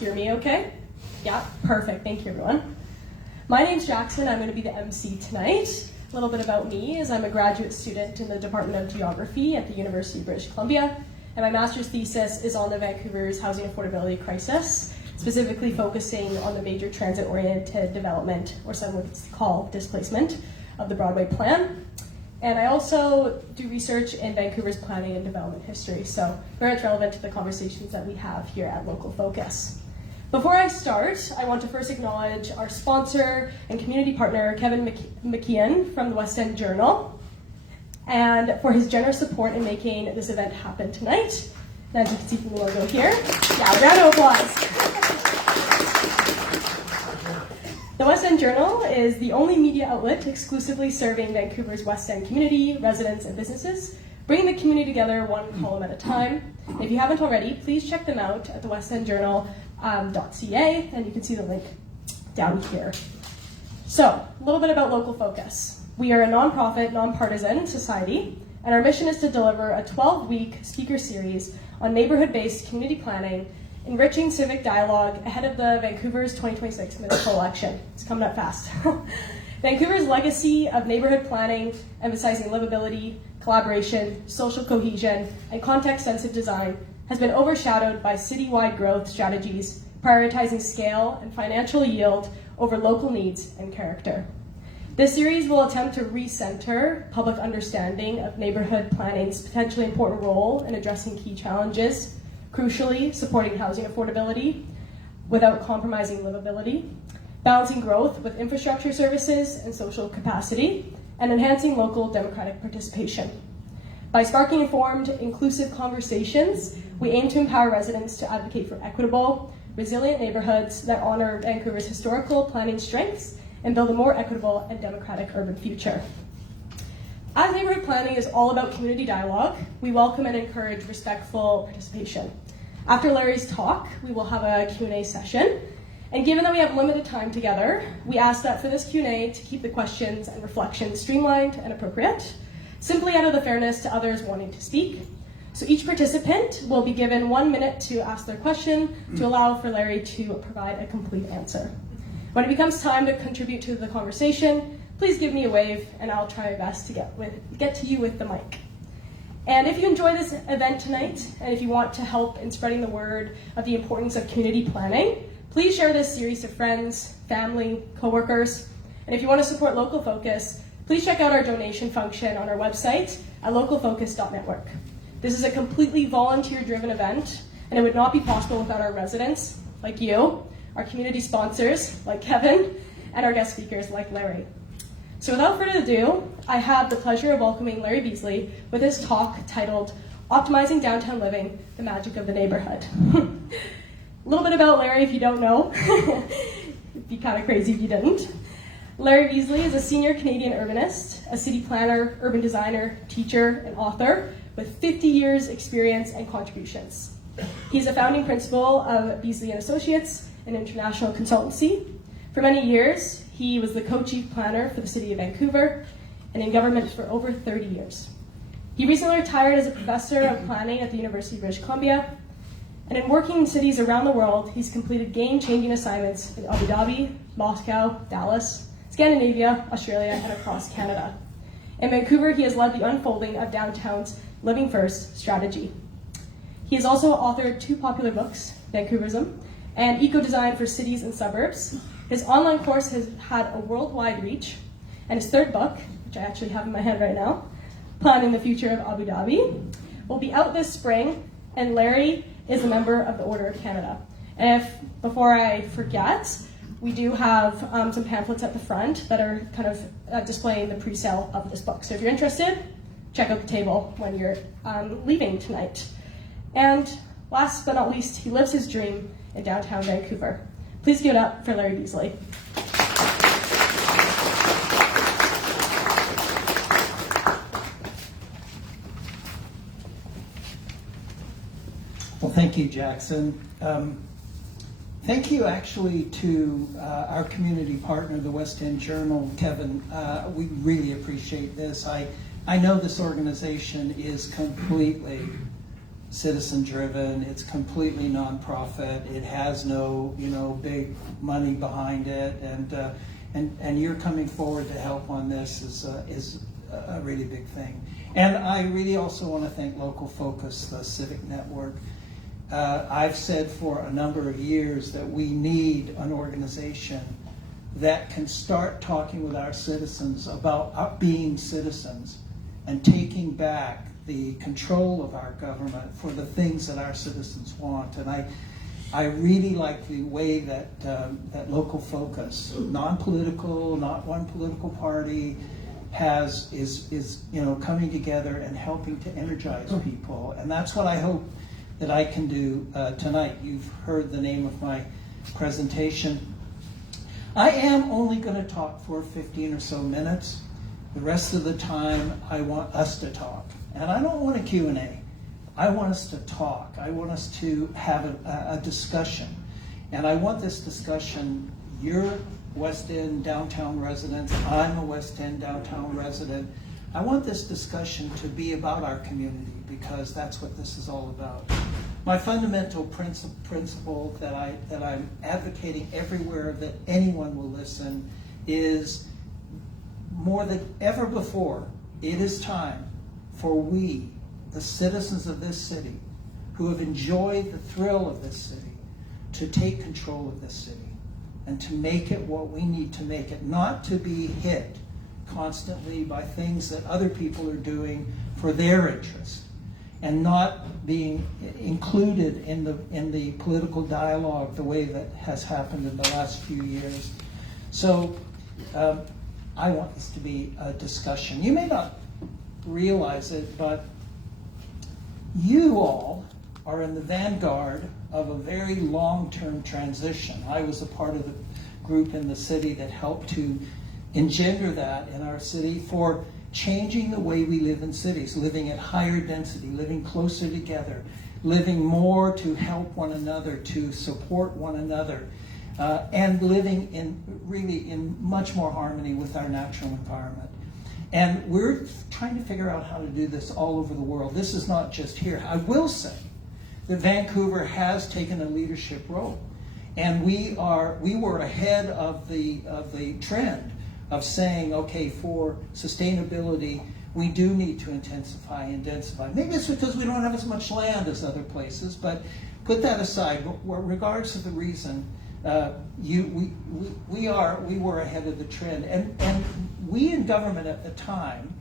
hear me okay? Yeah, perfect. Thank you, everyone. My name's Jackson. I'm going to be the MC tonight. A little bit about me is I'm a graduate student in the Department of Geography at the University of British Columbia, and my master's thesis is on the Vancouver's housing affordability crisis, specifically focusing on the major transit-oriented development, or some would call displacement, of the Broadway Plan. And I also do research in Vancouver's planning and development history, so very much relevant to the conversations that we have here at LocalFocus. Before I start, I want to first acknowledge our sponsor and community partner, Kevin McKeon from the West End Journal, and for his generous support in making this event happen tonight. And as you can see from the logo here, yeah, round of applause. The West End Journal is the only media outlet exclusively serving Vancouver's West End community, residents, and businesses, bringing the community together one column at a time. If you haven't already, please check them out at thewestendjournal.ca, and you can see the link down here. So, a little bit about LocalFocus. We are a nonprofit, nonpartisan society, and our mission is to deliver a 12-week speaker series on neighborhood-based community planning, enriching civic dialogue ahead of the Vancouver's 2026 municipal election. It's coming up fast. Vancouver's legacy of neighborhood planning, emphasizing livability, collaboration, social cohesion, and context-sensitive design, has been overshadowed by citywide growth strategies, prioritizing scale and financial yield over local needs and character. This series will attempt to recenter public understanding of neighborhood planning's potentially important role in addressing key challenges, crucially supporting housing affordability without compromising livability, balancing growth with infrastructure services and social capacity, and enhancing local democratic participation. By sparking informed, inclusive conversations, we aim to empower residents to advocate for equitable, resilient neighborhoods that honor Vancouver's historical planning strengths and build a more equitable and democratic urban future. As neighborhood planning is all about community dialogue, we welcome and encourage respectful participation. After Larry's talk, we will have a Q&A session. And given that we have limited time together, we ask that for this Q&A to keep the questions and reflections streamlined and appropriate, simply out of the fairness to others wanting to speak. So each participant will be given 1 minute to ask their question to allow for Larry to provide a complete answer. When it becomes time to contribute to the conversation, please give me a wave and I'll try my best to get to you with the mic. And if you enjoy this event tonight, and if you want to help in spreading the word of the importance of community planning, please share this series to friends, family, coworkers. And if you want to support LocalFocus, please check out our donation function on our website at localfocus.network. This is a completely volunteer-driven event, and it would not be possible without our residents, like you, our community sponsors, like Kevin, and our guest speakers, like Larry. So without further ado, I have the pleasure of welcoming Larry Beasley with his talk titled, Optimizing Downtown Living, the Magic of the Neighborhood. A little bit about Larry if you don't know. It'd be kind of crazy if you didn't. Larry Beasley is a senior Canadian urbanist, a city planner, urban designer, teacher, and author with 50 years experience and contributions. He's a founding principal of Beasley & Associates, an international consultancy. For many years, he was the co-chief planner for the city of Vancouver and in government for over 30 years. He recently retired as a professor of planning at the University of British Columbia, and in working in cities around the world, he's completed game-changing assignments in Abu Dhabi, Moscow, Dallas, Scandinavia, Australia, and across Canada. In Vancouver, he has led the unfolding of downtown's Living First strategy. He has also authored 2 popular books, Vancouverism and Eco-Design for Cities and Suburbs. His online course has had a worldwide reach, and his 3rd book, which I actually have in my hand right now, Planning the Future of Abu Dhabi, will be out this spring, and Larry is a member of the Order of Canada. And before I forget, we do have some pamphlets at the front that are kind of displaying the pre-sale of this book. So if you're interested, check out the table when you're leaving tonight. And last but not least, he lives his dream in downtown Vancouver. Please give it up for Larry Beasley. Well, thank you, Jackson. Thank you actually to our community partner, the West End Journal, Kevin. We really appreciate this. I know this organization is completely citizen-driven. It's completely nonprofit. It has no, big money behind it, and you're coming forward to help on this is a really big thing. And I really also want to thank LocalFocus, the civic network. I've said for a number of years that we need an organization that can start talking with our citizens about being citizens and taking back the control of our government for the things that our citizens want. And I really like the way that LocalFocus, non-political, not one political party, is coming together and helping to energize people. And that's what I hope that I can do tonight. You've heard the name of my presentation. I am only going to talk for 15 or so minutes. The rest of the time, I want us to talk. And I don't want a Q&A. I want us to talk. I want us to have a discussion. And I want this discussion, you're West End downtown residents, I'm a West End downtown resident. I want this discussion to be about our community, because that's what this is all about. My fundamental principle that I'm advocating everywhere that anyone will listen is, more than ever before, it is time for we, the citizens of this city, who have enjoyed the thrill of this city, to take control of this city and to make it what we need to make it, not to be hit constantly by things that other people are doing for their interest, and not being included in the political dialogue the way that has happened in the last few years. So I want this to be a discussion. You may not realize it, but you all are in the vanguard of a very long-term transition. I was a part of the group in the city that helped to engender that in our city for changing the way we live in cities, living at higher density, living closer together, living more to help one another, to support one another, and living in much more harmony with our natural environment. And we're trying to figure out how to do this all over the world. This is not just here. I will say that Vancouver has taken a leadership role, and we were ahead of the trend of saying, okay, for sustainability, we do need to intensify and densify. Maybe it's because we don't have as much land as other places, but put that aside. Regardless of the reason, we were ahead of the trend, and we in government at the time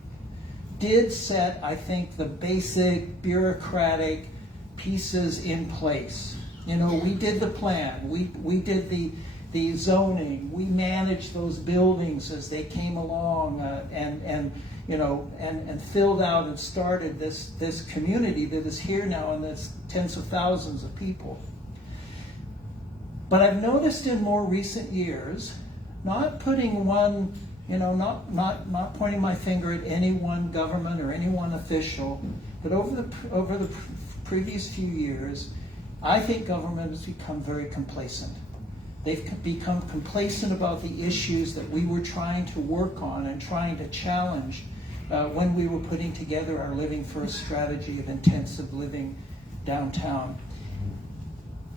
did set, I think, the basic bureaucratic pieces in place. We did the plan, we did the zoning, we managed those buildings as they came along, and filled out and started this community that is here now, and that's tens of thousands of people. But I've noticed in more recent years, not putting one, not pointing my finger at any one government or any one official, but over the previous few years, I think government has become very complacent. They've become complacent about the issues that we were trying to work on and trying to challenge when we were putting together our Living First strategy of intensive living downtown.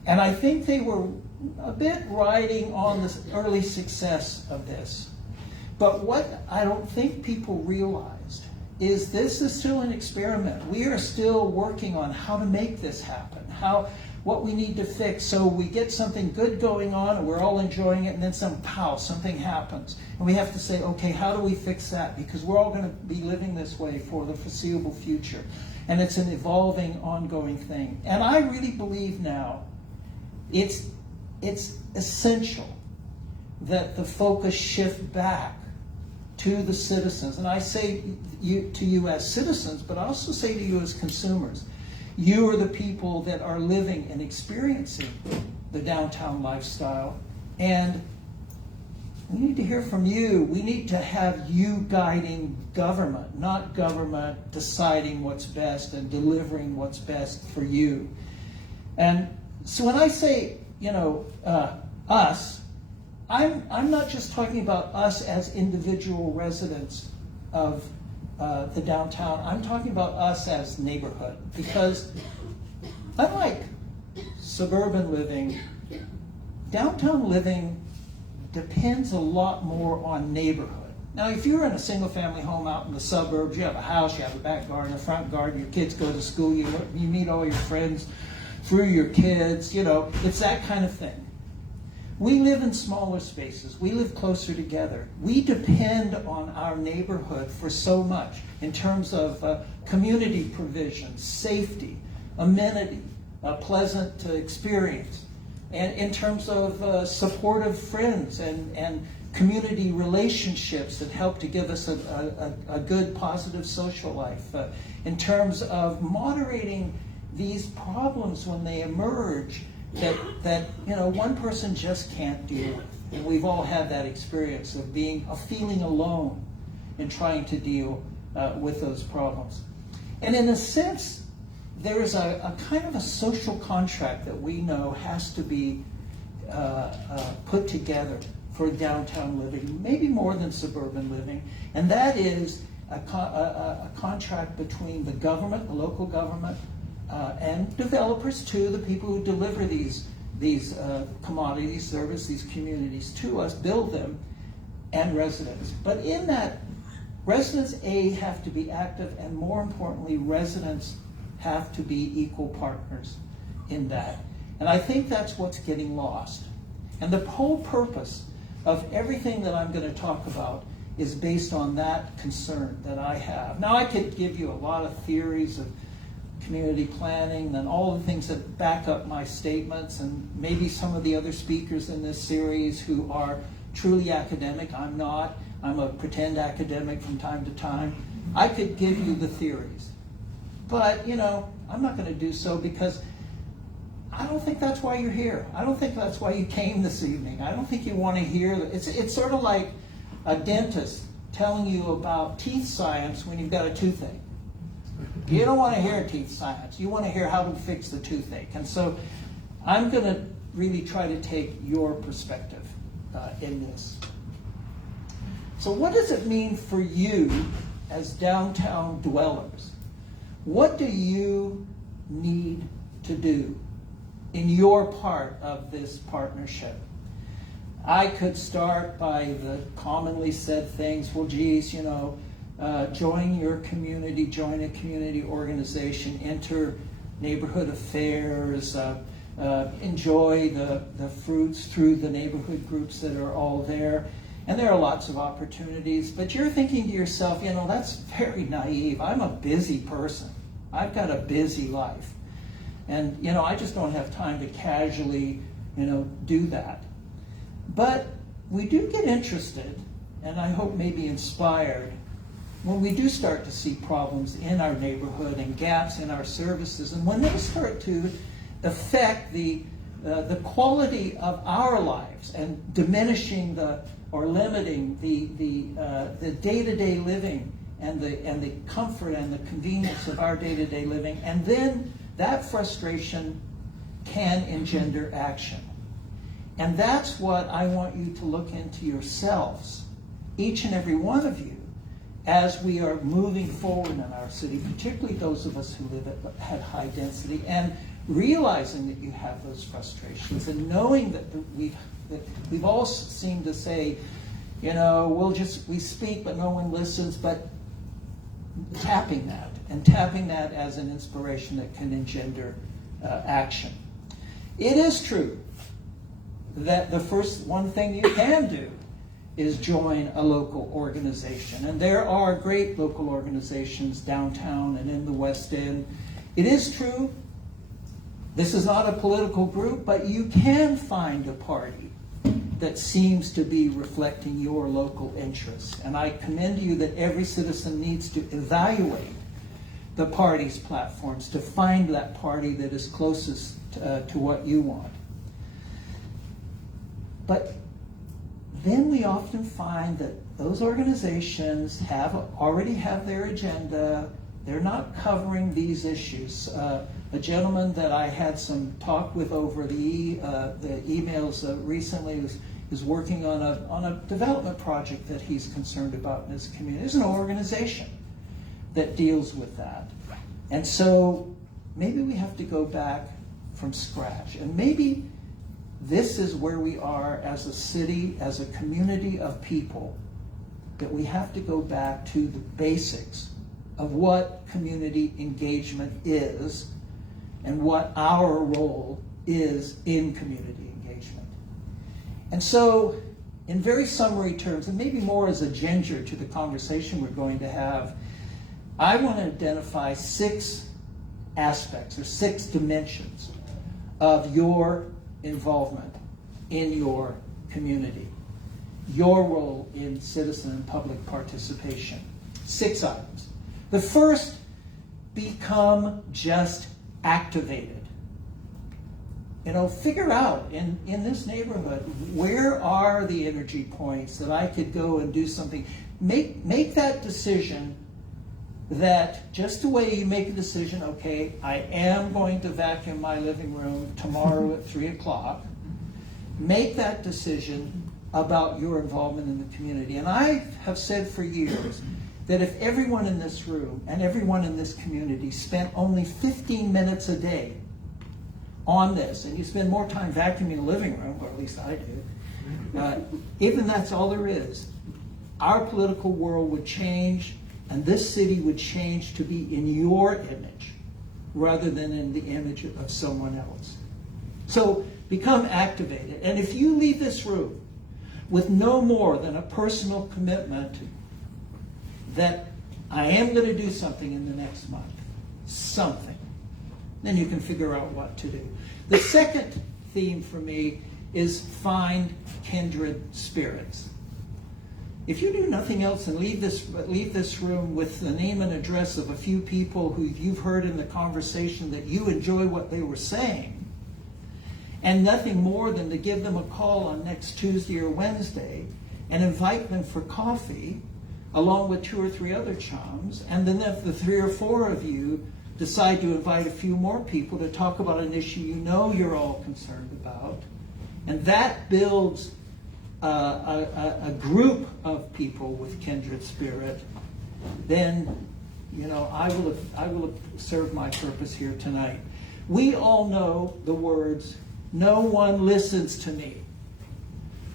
And I think they were a bit riding on the early success of this. But what I don't think people realized is this is still an experiment. We are still working on how to make this happen, what we need to fix, so we get something good going on and we're all enjoying it, and then something happens. And we have to say, okay, how do we fix that? Because we're all going to be living this way for the foreseeable future. And it's an evolving, ongoing thing. And I really believe now it's essential that the focus shift back to the citizens. And I say to you as citizens, but I also say to you as consumers. You are the people that are living and experiencing the downtown lifestyle, and we need to hear from you. We need to have you guiding government, not government deciding what's best and delivering what's best for you. And so when I say, us, I'm not just talking about us as individual residents of the downtown. I'm talking about us as neighborhood, because unlike suburban living, downtown living depends a lot more on neighborhood. Now, if you're in a single-family home out in the suburbs, you have a house, you have a back garden, a front garden, your kids go to school, you meet all your friends through your kids, it's that kind of thing. We live in smaller spaces. We live closer together. We depend on our neighborhood for so much in terms of community provision, safety, amenity, a pleasant experience, and in terms of supportive friends and community relationships that help to give us a good, positive social life, in terms of moderating these problems when they emerge that one person just can't deal with. And we've all had that experience of feeling alone in trying to deal with those problems. And in a sense, there's a kind of a social contract that we know has to be put together for downtown living, maybe more than suburban living, and that is a contract between the government, the local government, and developers too, the people who deliver these commodities, service, these communities to us, build them, and residents. But in that, residents, have to be active, and more importantly, residents have to be equal partners in that. And I think that's what's getting lost. And the whole purpose of everything that I'm going to talk about is based on that concern that I have. Now, I could give you a lot of theories of community planning and all the things that back up my statements, and maybe some of the other speakers in this series who are truly academic. I'm not. I'm a pretend academic from time to time. I could give you the theories. But, I'm not going to do so because I don't think that's why you're here. I don't think that's why you came this evening. I don't think you want to hear. It's sort of like a dentist telling you about teeth science when you've got a toothache. You don't want to hear teeth science. You want to hear how to fix the toothache. And so I'm going to really try to take your perspective in this. So what does it mean for you as downtown dwellers? What do you need to do in your part of this partnership? I could start by the commonly said things, well, geez, join your community, join a community organization, enter neighborhood affairs, enjoy the fruits through the neighborhood groups that are all there. And there are lots of opportunities, but you're thinking to yourself, that's very naive. I'm a busy person. I've got a busy life. And, I just don't have time to casually, do that. But we do get interested, and I hope maybe inspired, when we do start to see problems in our neighborhood and gaps in our services, and when they start to affect the quality of our lives and diminishing or limiting the day-to-day living and the comfort and the convenience of our day-to-day living, and then that frustration can engender action. And that's what I want you to look into yourselves, each and every one of you, as we are moving forward in our city, particularly those of us who live at high density, and realizing that you have those frustrations, and knowing that we've all seemed to say, we speak but no one listens, but tapping that as an inspiration that can engender action. It is true that the first one thing you can do is join a local organization. And there are great local organizations downtown and in the West End. It is true, this is not a political group, but you can find a party that seems to be reflecting your local interests. And I commend you that every citizen needs to evaluate the party's platforms to find that party that is closest to what you want. But then we often find that those organizations already have their agenda. They're not covering these issues. A gentleman that I had some talk with over the emails recently is working on a development project that he's concerned about in his community. There's an organization that deals with that. And so maybe we have to go back from scratch. And maybe this is where we are as a city, as a community of people, that we have to go back to the basics of what community engagement is and what our role is in community engagement. And so, in very summary terms, and maybe more as a ginger to the conversation we're going to have, I want to identify 6 aspects or 6 dimensions of your involvement in your community, your role in citizen and public participation. 6 items. The first, become just activated. Figure out in this neighborhood, where are the energy points that I could go and do something. Make that decision, that just the way you make a decision, okay, I am going to vacuum my living room tomorrow at 3 o'clock. Make that decision about your involvement in the community. And I have said for years that if everyone in this room and everyone in this community spent only 15 minutes a day on this, and you spend more time vacuuming the living room, or at least I do, even that's all there is, our political world would change, and this city would change to be in your image rather than in the image of someone else. So become activated. And if you leave this room with no more than a personal commitment that I am going to do something in the next month, something, then you can figure out what to do. The second theme for me is find kindred spirits. If you do nothing else and leave this room with the name and address of a few people who you've heard in the conversation that you enjoy what they were saying, and nothing more than to give them a call on next Tuesday or Wednesday and invite them for coffee along with 2 or 3 other chums, and then if the 3 or 4 of you decide to invite a few more people to talk about an issue you know you're all concerned about, and that builds a group of people with kindred spirit, then I will have served my purpose here tonight. We all know the words, "No one listens to me."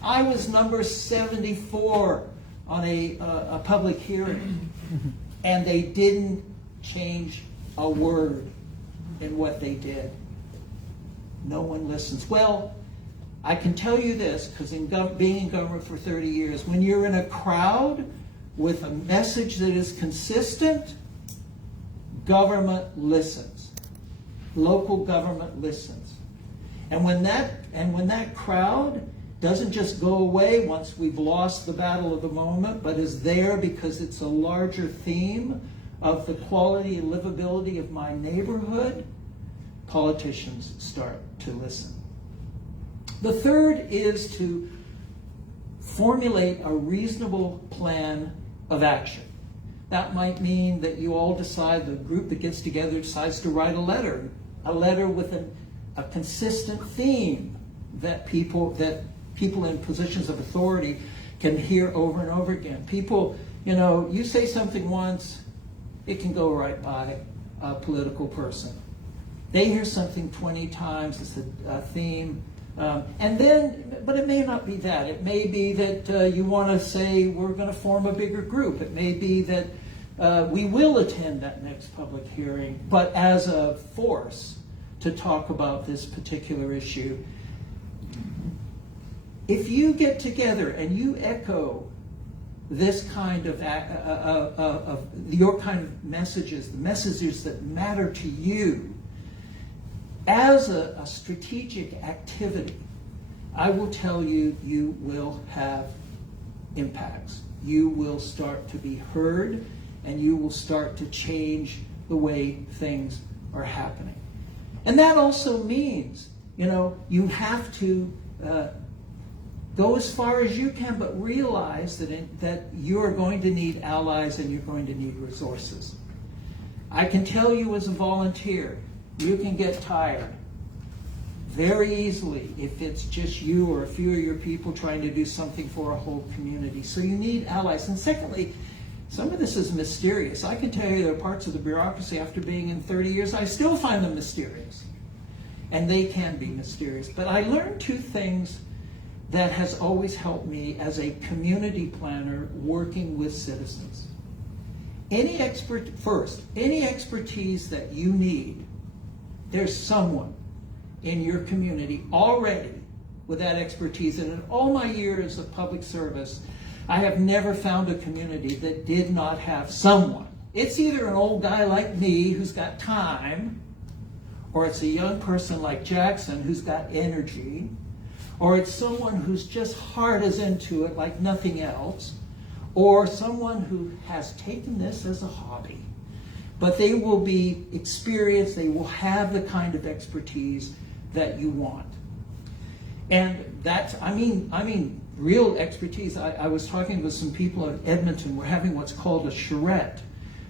I was number 74 on a public hearing, and they didn't change a word in what they did. No one listens. Well, I can tell you this, because being in government for 30 years, when you're in a crowd with a message that is consistent, government listens. Local government listens. And when that crowd doesn't just go away once we've lost the battle of the moment, but is there because it's a larger theme of the quality and livability of my neighborhood, politicians start to listen. The third is to formulate a reasonable plan of action. That might mean that you all decide, the group that gets together decides to write a letter with a consistent theme that people in positions of authority can hear over and over again. People, you say something once, it can go right by a political person. They hear something 20 times, it's a theme. But it may not be that. It may be that you want to say we're going to form a bigger group. It may be that we will attend that next public hearing, but as a force to talk about this particular issue. If you get together and you echo this kind of your kind of messages, the messages that matter to you, as a strategic activity, I will tell you, you will have impacts. You will start to be heard, and you will start to change the way things are happening. And that also means, you have to go as far as you can, but realize that you're going to need allies and you're going to need resources. I can tell you as a volunteer, you can get tired very easily if it's just you or a few of your people trying to do something for a whole community. So you need allies. And secondly, some of this is mysterious. I can tell you there are parts of the bureaucracy after being in 30 years, I still find them mysterious. And they can be mysterious. But I learned two things that has always helped me as a community planner working with citizens. Any expertise that you need, there's someone in your community already with that expertise. And in all my years of public service, I have never found a community that did not have someone. It's either an old guy like me who's got time, or it's a young person like Jackson who's got energy, or it's someone whose just heart is into it like nothing else, or someone who has taken this as a hobby. But they will be experienced, they will have the kind of expertise that you want. And that's, I mean real expertise. I was talking with some people at Edmonton. We're having what's called a charrette,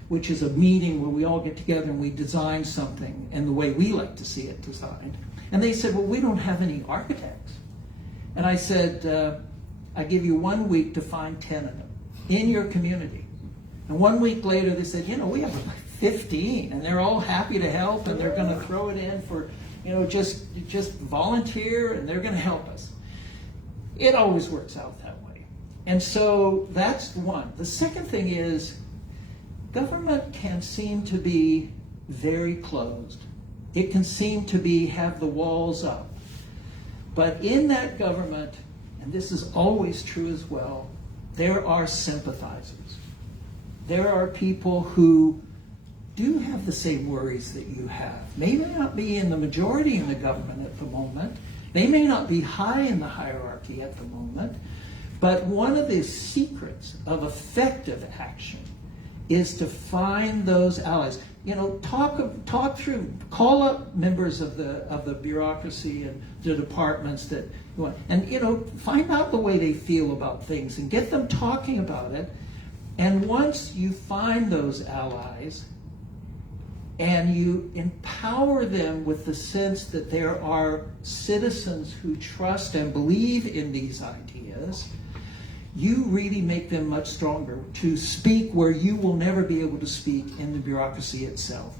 which is a meeting where we all get together and we design something in the way we like to see it designed. And they said, well, we don't have any architects. And I said, I give you 1 week to find 10 of them in your community. And 1 week later, they said, we have like 15, and they're all happy to help, and they're going to throw it in for, just volunteer, and they're going to help us. It always works out that way. And so that's one. The second thing is, government can seem to be very closed. It can seem to have the walls up. But in that government, and this is always true as well, there are sympathizers. There are people who do have the same worries that you have. May not be in the majority in the government at the moment. They may not be high in the hierarchy at the moment. But one of the secrets of effective action is to find those allies. Talk through, call up members of the bureaucracy and the departments that you want, and find out the way they feel about things and get them talking about it. And once you find those allies and you empower them with the sense that there are citizens who trust and believe in these ideas, you really make them much stronger to speak where you will never be able to speak in the bureaucracy itself,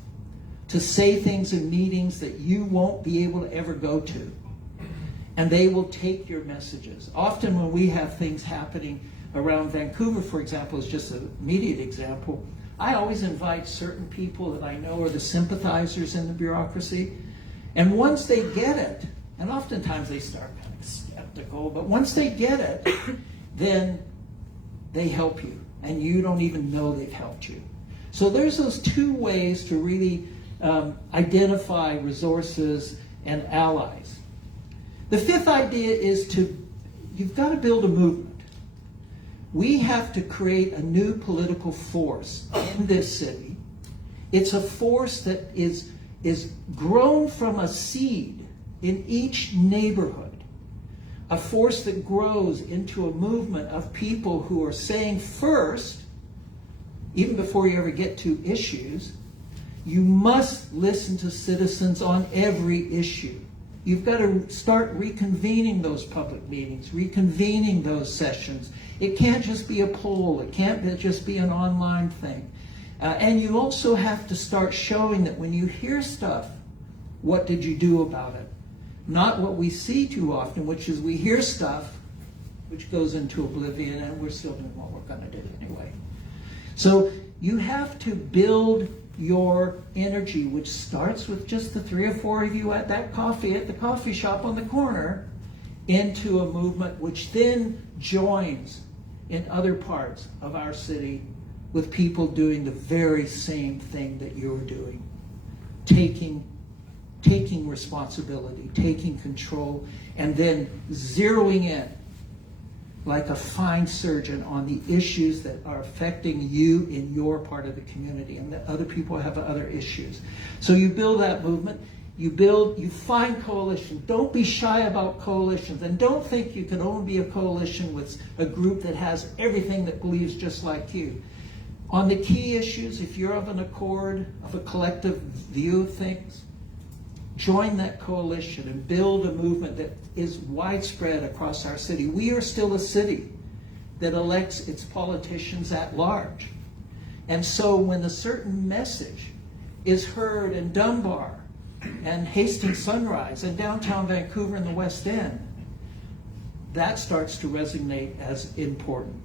to say things in meetings that you won't be able to ever go to. And they will take your messages. Often when we have things happening around Vancouver, for example, is just an immediate example, I always invite certain people that I know are the sympathizers in the bureaucracy. And once they get it, and oftentimes they start kind of skeptical, but once they get it, then they help you, and you don't even know they've helped you. So there's those two ways to really identify resources and allies. The fifth idea is you've got to build a movement. We have to create a new political force in this city. It's a force that is grown from a seed in each neighborhood. A force that grows into a movement of people who are saying first, even before you ever get to issues, you must listen to citizens on every issue. You've got to start reconvening those public meetings, reconvening those sessions. It can't just be a poll. It can't just be an online thing. And you also have to start showing that when you hear stuff, what did you do about it? Not what we see too often, which is we hear stuff which goes into oblivion, and we're still doing what we're going to do anyway. So you have to build your energy, which starts with just the 3 or 4 of you at that coffee at the coffee shop on the corner, into a movement which then joins in other parts of our city with people doing the very same thing that you're doing, taking responsibility, taking control, and then zeroing in like a fine surgeon on the issues that are affecting you in your part of the community, and that other people have other issues. So you build that movement, you find coalition. Don't be shy about coalitions, and don't think you can only be a coalition with a group that has everything that believes just like you. On the key issues, if you're of an accord, of a collective view of things, join that coalition and build a movement that is widespread across our city. We are still a city that elects its politicians at large. And so when a certain message is heard in Dunbar and Hastings Sunrise and downtown Vancouver and the West End, that starts to resonate as important.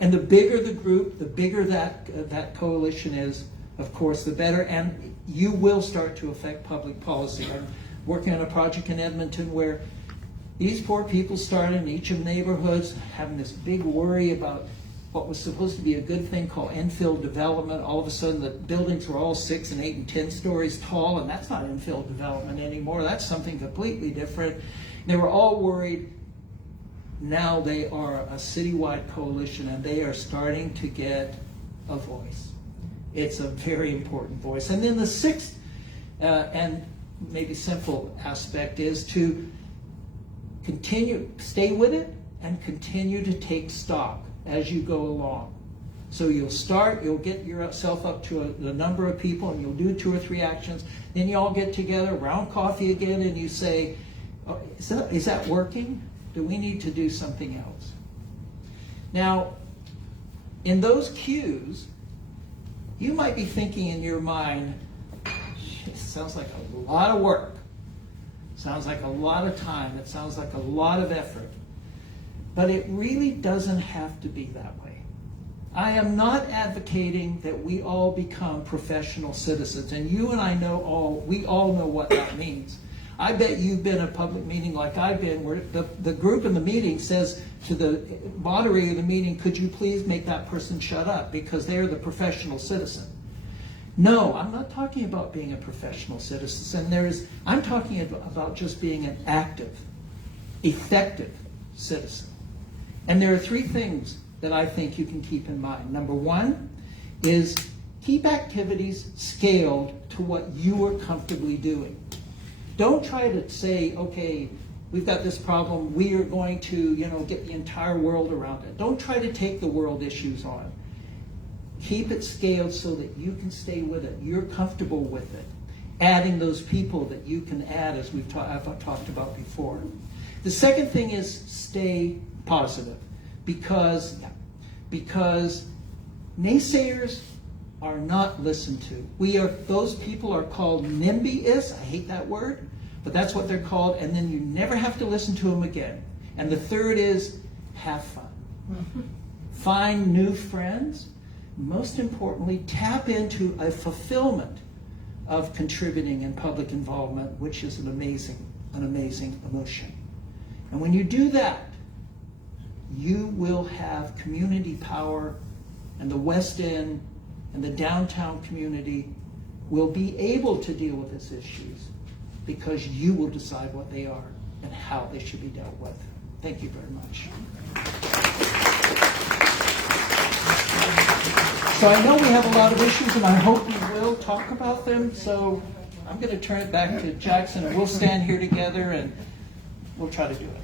And the bigger the group, the bigger that coalition is, of course, the better. And you will start to affect public policy. I'm working on a project in Edmonton where these poor people started in each of the neighborhoods having this big worry about what was supposed to be a good thing called infill development. All of a sudden the buildings were all 6 and 8 and 10 stories tall, and that's not infill development anymore. That's something completely different. They were all worried. Now they are a citywide coalition, and they are starting to get a voice. It's a very important voice. And then the sixth and maybe simple aspect is to continue, stay with it, and continue to take stock as you go along. So you'll start, you'll get yourself up to a number of people, and you'll do 2 or 3 actions. Then you all get together, round coffee again, and you say, oh, is that working? Do we need to do something else? Now, in those cues, you might be thinking in your mind, it sounds like a lot of work. Sounds like a lot of time. It sounds like a lot of effort. But it really doesn't have to be that way. I am not advocating that we all become professional citizens. And you and I we all know what that means. I bet you've been at a public meeting like I've been, where the group in the meeting says to the moderator of the meeting, could you please make that person shut up because they're the professional citizen. No, I'm not talking about being a professional citizen. I'm talking about just being an active, effective citizen. And there are 3 things that I think you can keep in mind. Number 1 is keep activities scaled to what you are comfortably doing. Don't try to say, okay, we've got this problem, we are going to, get the entire world around it. Don't try to take the world issues on. Keep it scaled so that you can stay with it. You're comfortable with it. Adding those people that you can add, as I've talked about before. The second thing is stay positive, because naysayers are not listened to. Those people are called NIMBYists. I hate that word, but that's what they're called, and then you never have to listen to them again. And the third is have fun. Find new friends. Most importantly, tap into a fulfillment of contributing and public involvement, which is an amazing emotion. And when you do that, you will have community power, and the West End and the downtown community will be able to deal with these issues because you will decide what they are and how they should be dealt with. Thank you very much. So I know we have a lot of issues, and I hope we will talk about them. So I'm going to turn it back to Jackson, and we'll stand here together and we'll try to do it.